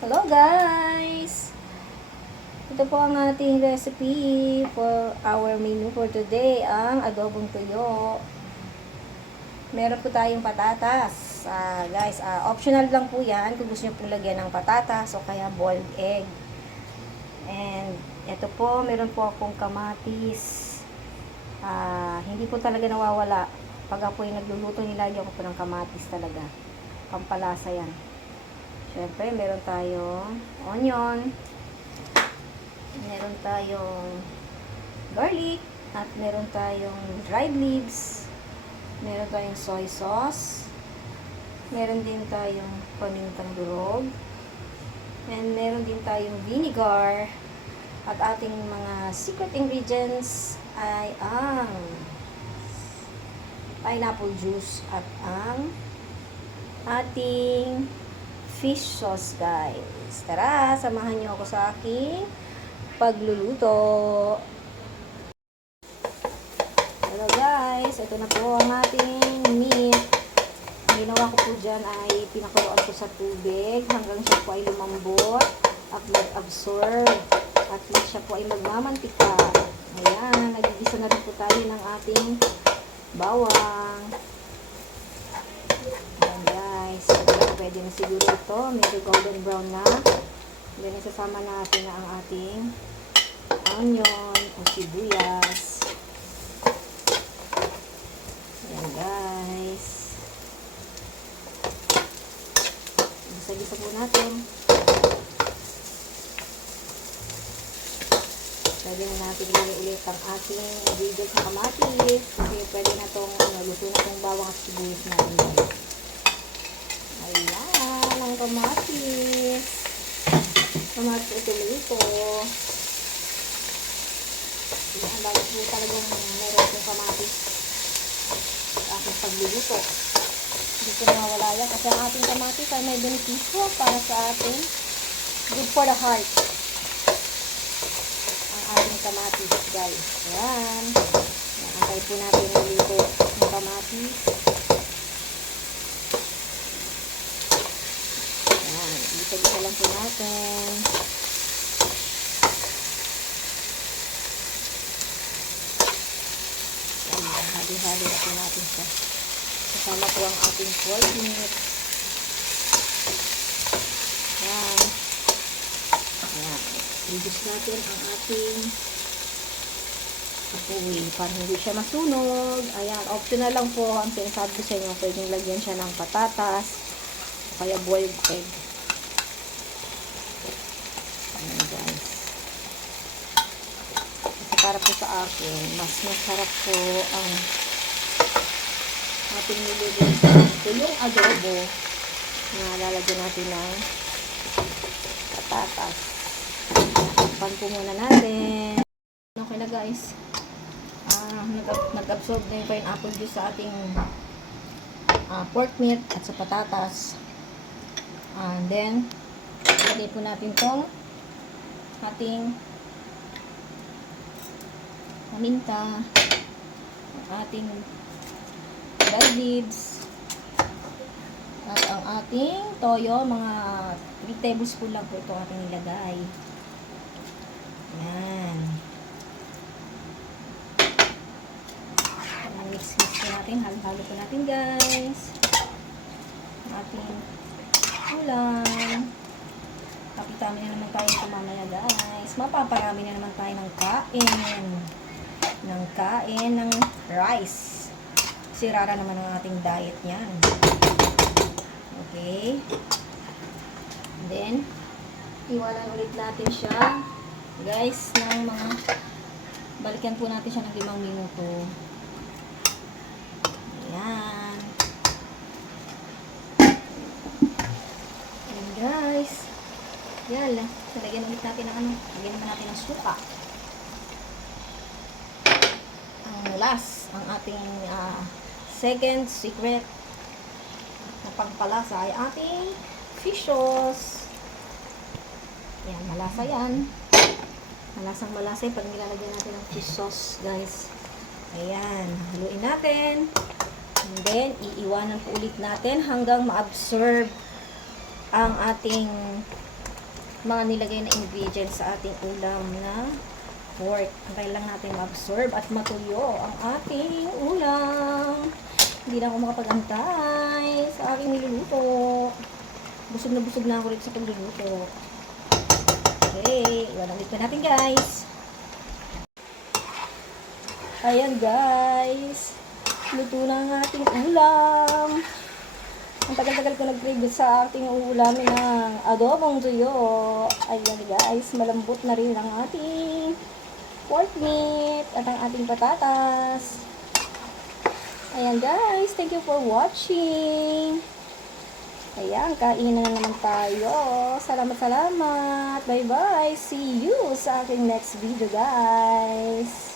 Hello guys! Ito po ang ating recipe for our menu for today, ang adobong tuyo. Meron po tayong patatas. Guys, optional lang po yan kung gusto nyo pong lagyan ng patatas o kaya boiled egg. And ito po, meron po akong kamatis. Hindi po talaga nawawala. Pag ako yung nagluluto, nilagyan ko po ng kamatis talaga. Pampalasa yan. Siyempre, meron tayong onion, meron tayong garlic, at meron tayong dried leaves, meron tayong soy sauce, meron din tayong pamintang durog, and meron din tayong vinegar, at ating mga secret ingredients ay ang pineapple juice at ang ating fish sauce, guys. Tara, samahan niyo ako sa aking pagluluto. Hello guys, ito na po ang ating meat. Ang ginawa ko po dyan ay pinakuluan ko sa tubig hanggang siya po ay lumambot at mag-absorb at siya po ay magmamantika. Ayan, nagigisa na rin po tayo ng ating bawang. Pwede na siguro ito. Medyo golden brown na. Then, isasama natin na ang ating onion o sibuyas. Ayan, guys. Gisa-gisa po natin. Pwede na natin ilagay ulit ang ating ingredients sa kamatis. Kasi pwede na itong luto na itong bawang at sibuyas natin, guys. Ayan, ang kamatis. Kamatis ito luto. Ayan, bakit po talagang meron itong kamatis sa aking pagluluto. Hindi ko nawawala yan kasi ang ating kamatis ay may benepisyo para sa ating good for the heart. Ang ating kamatis, guys. Ayan. Nakakay po natin luto ng kamatis. Isa-isa lang po natin. Ayan, hali-hali na po natin siya. Kasama po ang ating pork meat. Ayan. Ayan. Reduce natin ang ating apoy para hindi siya masunog. Ayan, optional lang po. Ang sinasabi ko sa inyo, pwedeng lagyan siya ng patatas o kaya boiled egg. Ayan, guys. Kasi para po sa akin, mas masarap po ang ating nilagyan sa yung adobo na lalagyan natin ng patatas. Pan po muna natin. Okay na, guys. Nag-absorb na yung pineapple juice sa ating pork meat at sa patatas. And then, lagay po natin itong ating paminta, ating dried leaves, at ang ating toyo, mga 3 tablespoon lang po ito ating nilagay. Ayan. Mix po natin, halo-halo po natin, guys. Ating ulam. Kapitami na naman tayo sa mamaya, guys. Mapaparami na naman tayo ng kain ng rice. Sirara naman ang ating diet niyan. Okay. Then, iwanan ulit natin siya, guys, ng mga balikan po natin siya ng 5 minuto. Ayan. Ayan, guys. Yan, lagyan ulit natin ng lagyan naman natin ng suka. Ang last, ang ating second secret na pangpalasa ay ating fish sauce. Yan, malasa yan. Malasang malasa pag nilalagyan natin ng fish sauce, guys. Ayan, haluin natin. And then, iiwanan po ulit natin hanggang ma-absorb ang ating mga nilagay na ingredients sa ating ulam na pork. Antay lang natin ma-absorb at matuyo ang ating ulam. Hindi na ako makapag-antay sa aking niluluto. Busog na ako rin sa pagluluto. Okay, iwalamit na natin guys. Ayan guys, luto na ang ating ulam. Ang tagal-tagal ko nag-preview sa ating ulamin ng adobong tuyo. Ayan guys, malambot na rin ang ating pork meat at ang ating patatas. Ayan guys, thank you for watching. Ayan, kain na naman tayo. Salamat. Bye-bye. See you sa aking next video guys.